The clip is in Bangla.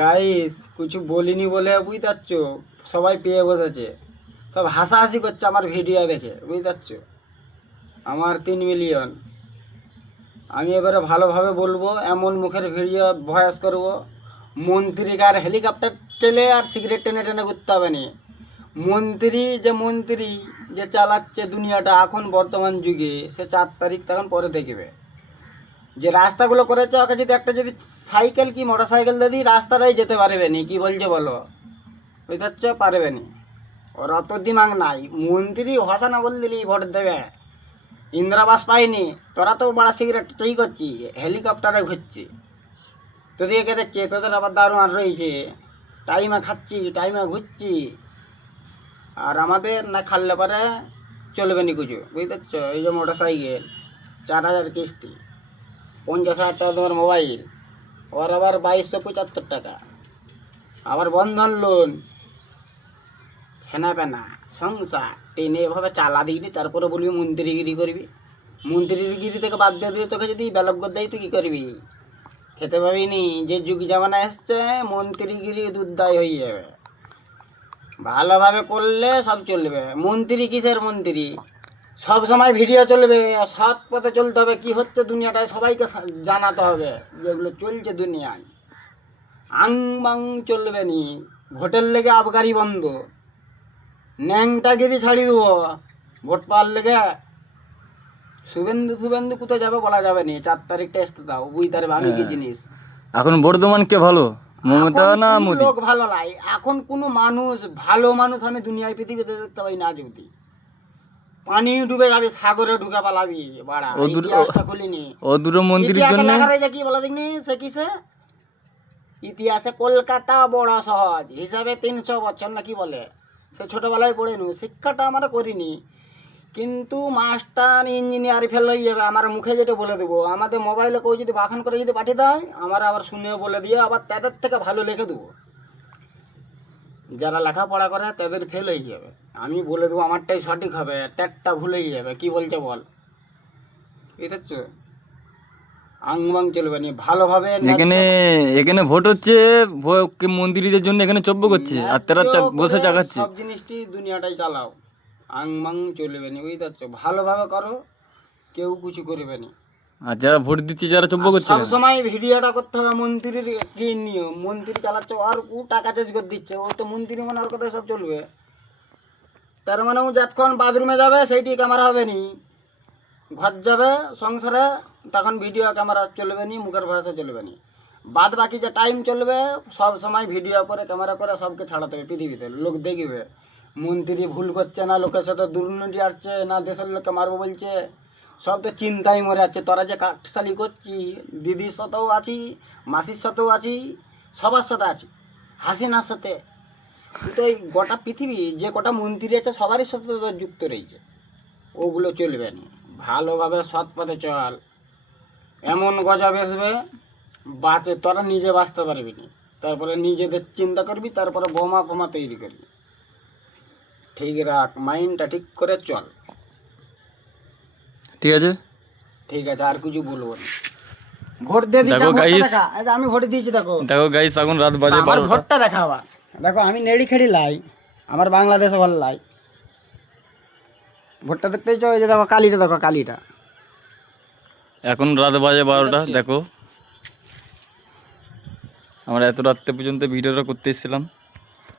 গাইস কিছু বলিনি বলে বুঝতে পারছো, সবাই পেয়ে বসেছে, সব হাসাহাসি করছে আমার ভিডিও দেখে, বুঝতে পারছো। আমার 3 মিলিয়ন। আমি এবারে ভালোভাবে বলবো, এমন মুখের ভিডিও ভয়েস করব, মন্ত্রীকে আর হেলিকপ্টার টেলে আর সিগারেট টেনে টেনে ঘুরতে হবে না। মন্ত্রী যে চালাচ্ছে দুনিয়াটা এখন বর্তমান যুগে, সে 4 তারিখ তখন পরে দেখবে। যে রাস্তাগুলো করেছে, ওকে যদি একটা যদি সাইকেল কি মোটর সাইকেল দিয়ে দিই, রাস্তাটাই যেতে পারবে নি। কি বলছে বলো, বুঝতে পারছো, পারবে নি। ওর অত দিমাগ নাই। মন্ত্রী ভাষা না বল দিলি ভোট দেবে। ইন্দিরাবাস পাইনি, তোরা তো বড় সিগারেট চাই করছি, হেলিকপ্টারে ঘুরছি, তোদেরকে দেখছি, তোদের আবার দারুণ আর রয়েছে, টাইমে খাচ্ছি টাইমে ঘুরছি। আর আমাদের না খাললে পরে চলবে নি কিছু, বুঝতে পারছো। এই যে মোটর সাইকেল 4,000 কিস্তি, 50,000 টাকা তোমার মোবাইল, ওর আবার 2275 টাকা, আবার বন্ধন লোন, ছেনা পেনা সংসার টেনে এভাবে চালা দিবি, তারপরে বলবি মন্ত্রীগিরি করবি। মন্ত্রীগিরি থেকে বাদ দিয়ে দিয়ে তোকে যদি ব্যালক দেয় তুই কী করবি? খেতে পাবি নি। যে যুগ জামানা এসছে, মন্ত্রীগিরি দুধদায় হয়ে যাবে। ভালোভাবে করলে সব চলবে। মন্ত্রী কিসের মন্ত্রী? সব সময় ভিডিও চলবে, সৎ পথে চলতে হবে। কি হচ্ছে দুনিয়াটায় সবাইকে জানাতে হবে, যেগুলো চলছে দুনিয়ায়। আং বাং চলবে নি। ভোটের লেগে আবগারি বন্ধ, ন্যাংটাগিরি ছাড়ি দেবো ভোট পাওয়ার লেগে। শুভেন্দু কোথায় যাবে বলা যাবে নি। 4 তারিখটা আসতে দাও, বুঝতে পারবে আমি কি জিনিস। এখন বর্ধমান কে ভালো, মমতা এখন না কোনো মোদি? লোক ভালো নাই, এখন কোনো মানুষ ভালো মানুষ আমি দুনিয়ায় পৃথিবীতে দেখতে পাই না। যদি পানি ডুবে যাবি, সাগরে ঢুকে পালাবি, বাড়া ইতিহাসটা খুলিনি। ও দুটো মন্ত্রীর ইতিহাসে জন্য লেখা রয়েছে কি বলা দেখনি, সে কিসে ইতিহাসে কলকাতা বড় সহজ হিসাবে 300 বছর না কি বলে, সে ছোটোবেলায় পড়েনি। শিক্ষাটা আমরা করিনি, কিন্তু মাস্টার ইঞ্জিনিয়ার ফেল হয়ে যাবে। আমার মুখে যেটা বলে দেবো, আমাদের মোবাইলে কেউ যদি বাখান করে যদি পাঠিয়ে দেয়, আমার আবার শুনেও বলে দিয়ে আবার তাদের থেকে ভালো লিখে দেবো। যারা লেখাপড়া করে তাদের ফেল হয়ে যাবে, আমি বলে দেবো আমারটাই সঠিক হবে, তারটা ভুল হয়ে যাবে। কি বলছে বল, বুঝতে আংবাং চলবে নি। ভালোভাবে এখানে এখানে ভোট হচ্ছে, মন্ত্রীদের জন্য এখানে চব্য করছে, আর তারা বসে চাকাচ্ছে। সব জিনিসটি দুনিয়াটাই চালাও, আংবাং চলবে নি, বুঝতে পারছো। ভালোভাবে করো, কেউ কিছু করবে না। আর যারা ভোট দিচ্ছে, যারা চব্য করছে সব সময় ভিডিওটা করতে হবে। মন্ত্রীর কি নিয়ম, মন্ত্রী চালাচ্ছে আর ও টাকা চেঞ্জ করে দিচ্ছে, ও তো মন্ত্রী মানে ওর কথায় সব চলবে। তার মানে ও যতক্ষণ বাথরুমে যাবে সেইটি ক্যামেরা হবে নি, ঘর যাবে সংসারে তখন ভিডিও ক্যামেরা চলবে নি, মুখের ভাষা চলবে নি। বাদ বাকি যে টাইম চলবে সব সময় ভিডিও করে ক্যামেরা করে সবকে ছাড়াতে হবে পৃথিবীতে, লোক দেখবে মন্ত্রী ভুল করছে না, লোকের সাথে দুর্নীতি আসছে না, দেশের লোককে মারবো বলছে, সব তো চিন্তায় মরে যাচ্ছে। তোরা যে কাটসালি করছি, দিদির সাথেও আছি, মাসির সাথেও আছি, সবার সাথে আছি, হাসিনার সাথে। কিন্তু এই গোটা পৃথিবী যে কটা মন্ত্রী আছে সবারই সাথে তো যুক্ত রয়েছে, ওগুলো চলবে না। ভালোভাবে সৎ পথে চল, এমন গজা বেসবে বাঁচে, তোরা নিজে বাঁচতে পারবি না। তারপরে নিজেদের চিন্তা করবি, তারপরে বোমা ফোমা তৈরি করবি। ঠিক রাখ, মাইন্ডটা ঠিক করে চল। ঠিক আছে, ঠিক আছে, আর কিছু বলবো না। ভোট দিয়ে দিচ্ছি, দেখো গাইস, আমি ভোট দিয়েছি। দেখো দেখো গাইস, এখন রাত বাজে আমার 12টা। ভোটটা দেখা আবার। দেখো আমি নেড়ি খেড়ি লাই, আমার বাংলাদেশে ভালো লাই। ভোটটা দেখতেই চাও, এই যে দেখো কালিটা, দেখো কালিটা। এখন রাত বাজে 12টা। দেখো, আমরা এত রাত্রে পর্যন্ত ভিডিওটা করতে এসেছিলাম।